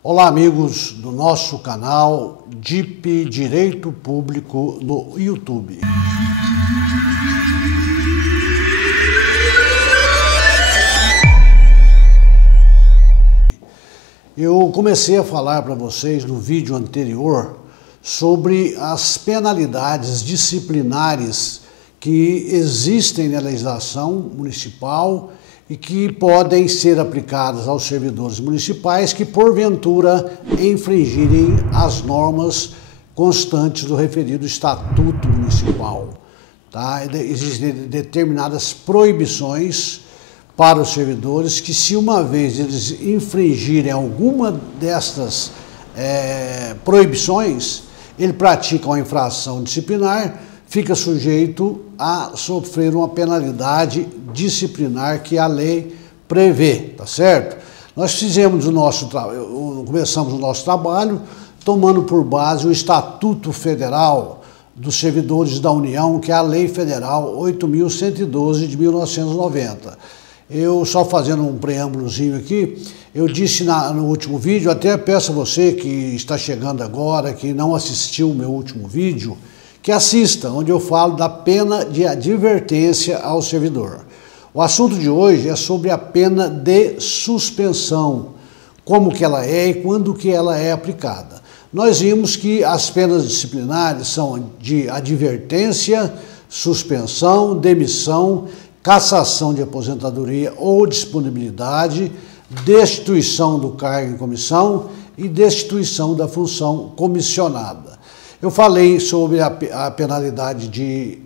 Olá, amigos do nosso canal DIP Direito Público no YouTube. Eu comecei a falar para vocês no vídeo anterior sobre as penalidades disciplinares que existem na legislação municipal e que podem ser aplicadas aos servidores municipais que, porventura, infringirem as normas constantes do referido Estatuto Municipal. Tá? Existem determinadas proibições para os servidores que, se uma vez eles infringirem alguma destas proibições, ele pratica uma infração disciplinar, fica sujeito a sofrer uma penalidade disciplinar que a lei prevê, tá certo? Nós começamos o nosso trabalho tomando por base o Estatuto Federal dos Servidores da União, que é a Lei Federal 8.112 de 1990. Eu, só fazendo um preâmbulozinho aqui, eu disse no último vídeo, até peço a você que está chegando agora, que não assistiu o meu último vídeo, que assista, onde eu falo da pena de advertência ao servidor. O assunto de hoje é sobre a pena de suspensão, como que ela é e quando que ela é aplicada. Nós vimos que as penas disciplinares são de advertência, suspensão, demissão, cassação de aposentadoria ou disponibilidade, destituição do cargo em comissão e destituição da função comissionada. Eu falei sobre a penalidade de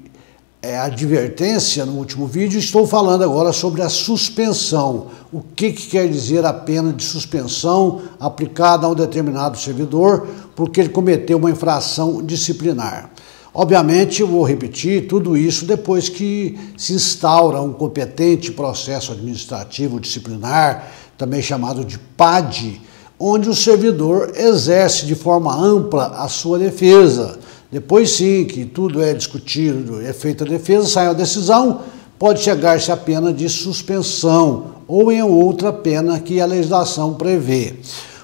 advertência no último vídeo, estou falando agora sobre a suspensão. O que quer dizer a pena de suspensão aplicada a um determinado servidor porque ele cometeu uma infração disciplinar. Obviamente, eu vou repetir tudo isso depois que se instaura um competente processo administrativo disciplinar, também chamado de PAD, onde o servidor exerce de forma ampla a sua defesa. Depois sim, que tudo é discutido, é feita a defesa, sai a decisão, pode chegar-se à pena de suspensão ou em outra pena que a legislação prevê.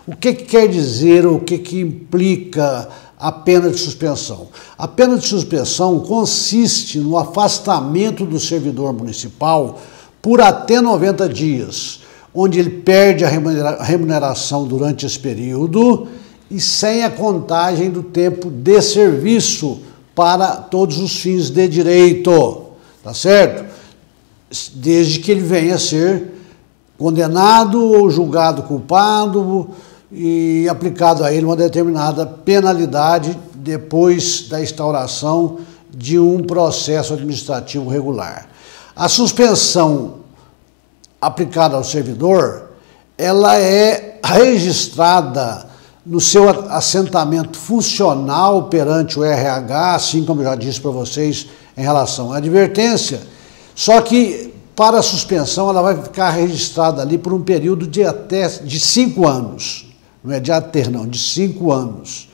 O que quer dizer, o que implica a pena de suspensão? A pena de suspensão consiste no afastamento do servidor municipal por até 90 dias, onde ele perde a remuneração durante esse período e sem a contagem do tempo de serviço para todos os fins de direito, tá certo? Desde que ele venha a ser condenado ou julgado culpado e aplicado a ele uma determinada penalidade depois da instauração de um processo administrativo regular. A suspensão aplicada ao servidor, ela é registrada no seu assentamento funcional perante o RH, assim como eu já disse para vocês em relação à advertência, só que para a suspensão ela vai ficar registrada ali por um período de até 5 anos, não é de até não, de 5 anos.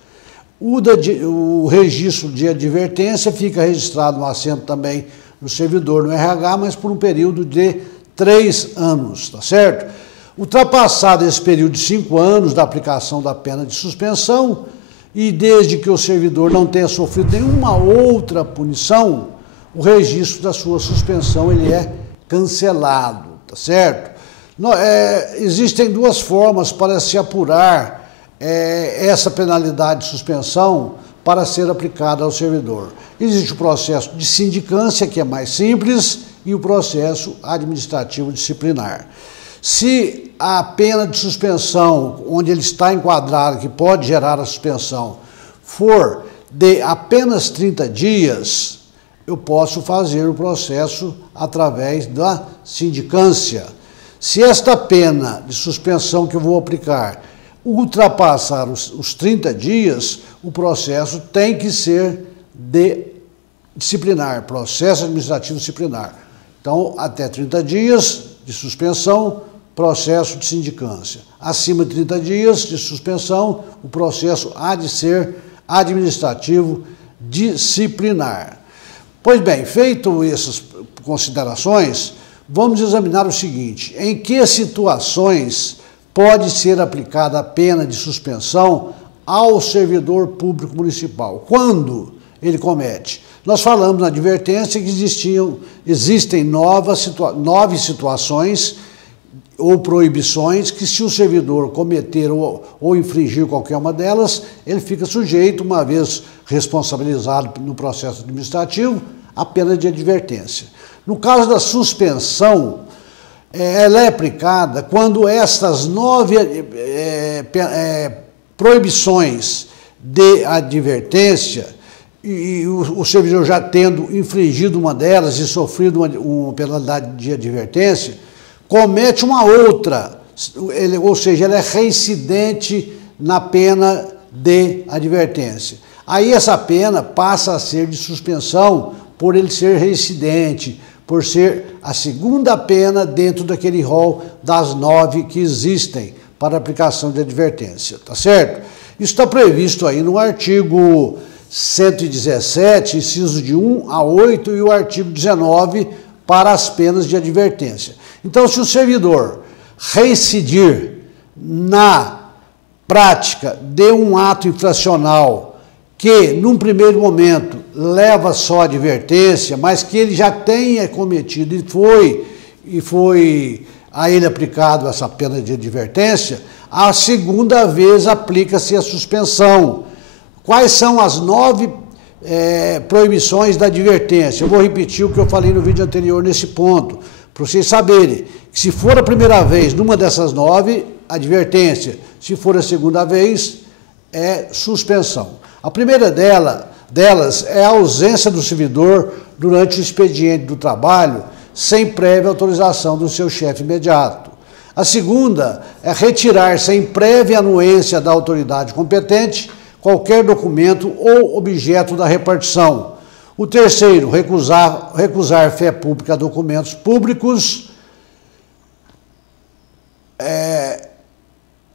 O registro de advertência fica registrado no assento também no servidor, no RH, mas por um período de 3 anos, tá certo? Ultrapassado esse período de 5 anos da aplicação da pena de suspensão e desde que o servidor não tenha sofrido nenhuma outra punição, o registro da sua suspensão ele é cancelado, tá certo? Existem duas formas para se apurar essa penalidade de suspensão para ser aplicada ao servidor. Existe o processo de sindicância, que é mais simples, e o processo administrativo disciplinar. Se a pena de suspensão, onde ele está enquadrado, que pode gerar a suspensão, for de apenas 30 dias, eu posso fazer o processo através da sindicância. Se esta pena de suspensão que eu vou aplicar ultrapassar os 30 dias, o processo tem que ser disciplinar, processo administrativo disciplinar. Então, até 30 dias de suspensão, processo de sindicância. Acima de 30 dias de suspensão, o processo há de ser administrativo disciplinar. Pois bem, feito essas considerações, vamos examinar o seguinte: em que situações pode ser aplicada a pena de suspensão ao servidor público municipal. Quando ele comete? Nós falamos na advertência que existem nove situações ou proibições que, se o servidor cometer ou infringir qualquer uma delas, ele fica sujeito, uma vez responsabilizado no processo administrativo, à pena de advertência. No caso da suspensão, ela é aplicada quando estas 9 proibições de advertência, e o servidor já tendo infringido uma delas e sofrido uma penalidade de advertência, comete uma outra, ou seja, ele é reincidente na pena de advertência. Aí essa pena passa a ser de suspensão por ele ser reincidente, por ser a segunda pena dentro daquele rol das 9 que existem para aplicação de advertência, tá certo? Isso está previsto aí no artigo 117, inciso de 1 a 8, e o artigo 19 para as penas de advertência. Então, se o servidor reincidir na prática de um ato infracional que, num primeiro momento, leva só advertência, mas que ele já tenha cometido e foi a ele aplicado essa pena de advertência, a segunda vez aplica-se a suspensão. Quais são as 9 proibições da advertência? Eu vou repetir o que eu falei no vídeo anterior nesse ponto, para vocês saberem que, se for a primeira vez numa dessas 9, advertência; se for a segunda vez, é suspensão. A primeira delas é a ausência do servidor durante o expediente do trabalho, sem prévia autorização do seu chefe imediato. A segunda é retirar, sem prévia anuência da autoridade competente, qualquer documento ou objeto da repartição. O terceiro, recusar fé pública a documentos públicos.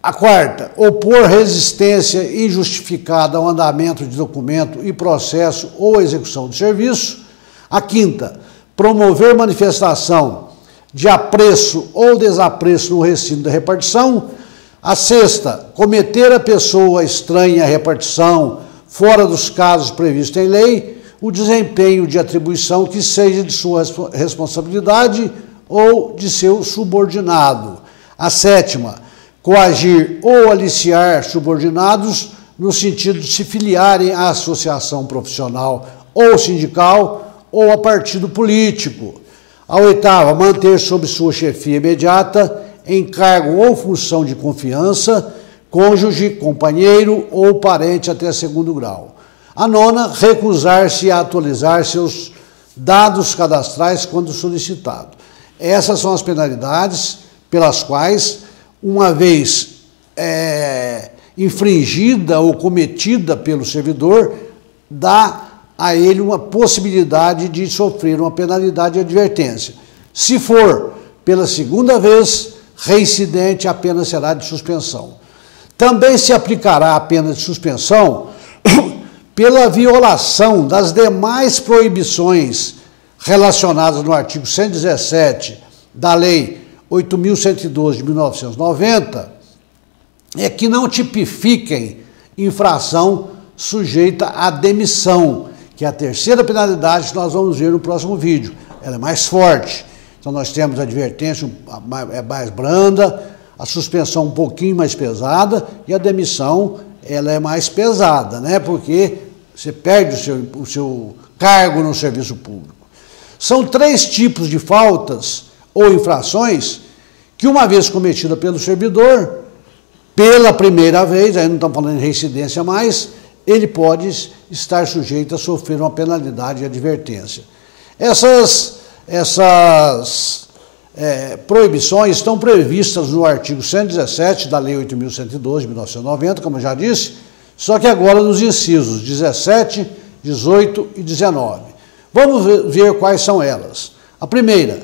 A quarta, opor resistência injustificada ao andamento de documento e processo ou execução de serviço. A quinta, promover manifestação de apreço ou desapreço no recinto da repartição. A sexta, cometer a pessoa estranha à repartição, fora dos casos previstos em lei, o desempenho de atribuição que seja de sua responsabilidade ou de seu subordinado. A sétima, coagir ou aliciar subordinados no sentido de se filiarem à associação profissional ou sindical ou a partido político. A oitava, manter sob sua chefia imediata, em cargo ou função de confiança, cônjuge, companheiro ou parente até segundo grau. A nona, recusar-se a atualizar seus dados cadastrais quando solicitado. Essas são as penalidades pelas quais, uma vez infringida ou cometida pelo servidor, dá a ele uma possibilidade de sofrer uma penalidade de advertência. Se for pela segunda vez reincidente, a pena será de suspensão. Também se aplicará a pena de suspensão pela violação das demais proibições relacionadas no artigo 117 da Lei 8.112 de 1990, que não tipifiquem infração sujeita à demissão, que é a terceira penalidade que nós vamos ver no próximo vídeo. Ela é mais forte. Então nós temos a advertência mais branda, a suspensão um pouquinho mais pesada e a demissão ela é mais pesada, né? Porque você perde o seu cargo no serviço público. São 3 tipos de faltas ou infrações que, uma vez cometida pelo servidor, pela primeira vez, aí não estamos falando de reincidência mais, ele pode estar sujeito a sofrer uma penalidade de advertência. Essas proibições estão previstas no artigo 117 da Lei 8.112 de 1990, como eu já disse, só que agora nos incisos 17, 18 e 19. Vamos ver quais são elas. A primeira,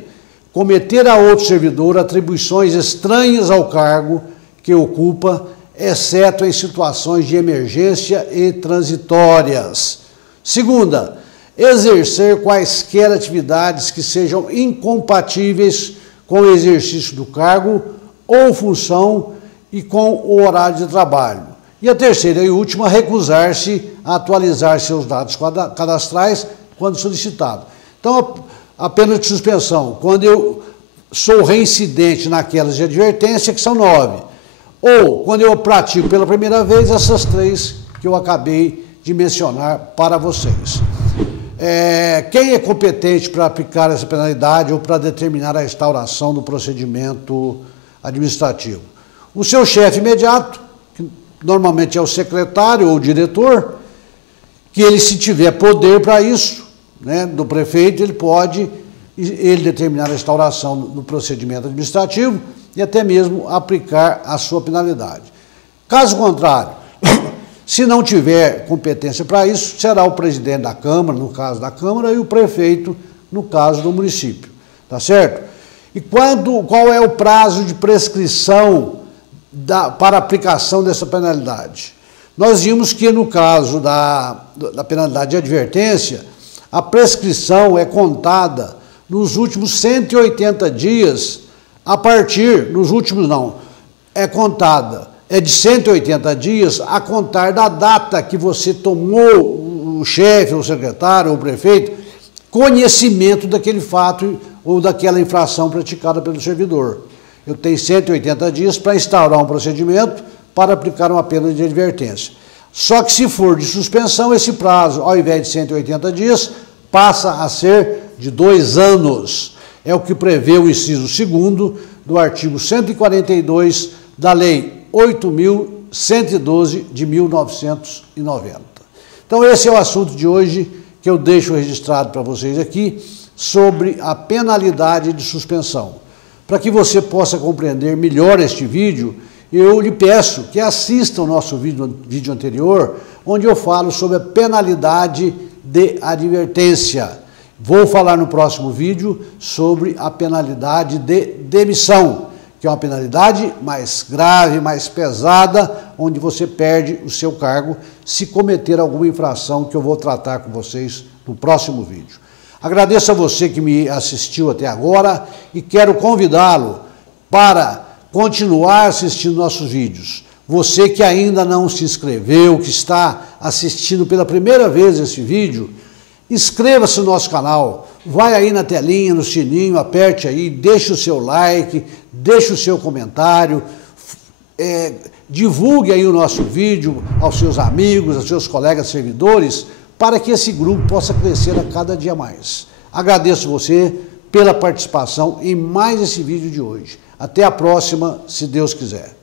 cometer a outro servidor atribuições estranhas ao cargo que ocupa, exceto em situações de emergência e transitórias. Segunda, exercer quaisquer atividades que sejam incompatíveis com o exercício do cargo ou função e com o horário de trabalho. E a terceira e última, recusar-se a atualizar seus dados cadastrais quando solicitado. Então, a pena de suspensão, quando eu sou reincidente naquelas de advertência, que são 9. Ou, quando eu pratico pela primeira vez, essas 3 que eu acabei de mencionar para vocês. Quem é competente para aplicar essa penalidade ou para determinar a instauração do procedimento administrativo? O seu chefe imediato, que normalmente é o secretário ou o diretor, que ele, se tiver poder para isso, né, do prefeito, ele pode determinar a instauração do procedimento administrativo e até mesmo aplicar a sua penalidade. Caso contrário, se não tiver competência para isso, será o presidente da Câmara, no caso da Câmara, e o prefeito, no caso do município. Tá certo? E qual é o prazo de prescrição para aplicação dessa penalidade? Nós vimos que, no caso da penalidade de advertência, a prescrição é contada nos últimos 180 dias, é de 180 dias a contar da data que você tomou, o chefe, o secretário, ou o prefeito, conhecimento daquele fato ou daquela infração praticada pelo servidor. Eu tenho 180 dias para instaurar um procedimento para aplicar uma pena de advertência. Só que, se for de suspensão, esse prazo, ao invés de 180 dias, passa a ser de 2 anos. É o que prevê o inciso 2º do artigo 142 da Lei 8.112 de 1990. Então, esse é o assunto de hoje que eu deixo registrado para vocês aqui, sobre a penalidade de suspensão. Para que você possa compreender melhor este vídeo, eu lhe peço que assista o nosso vídeo anterior, onde eu falo sobre a penalidade de advertência. Vou falar no próximo vídeo sobre a penalidade de demissão, que é uma penalidade mais grave, mais pesada, onde você perde o seu cargo se cometer alguma infração, que eu vou tratar com vocês no próximo vídeo. Agradeço a você que me assistiu até agora e quero convidá-lo para continuar assistindo nossos vídeos. Você que ainda não se inscreveu, que está assistindo pela primeira vez esse vídeo, inscreva-se no nosso canal, vai aí na telinha, no sininho, aperte aí, deixe o seu like, deixe o seu comentário, divulgue aí o nosso vídeo aos seus amigos, aos seus colegas servidores, para que esse grupo possa crescer a cada dia mais. Agradeço você pela participação em mais esse vídeo de hoje. Até a próxima, se Deus quiser.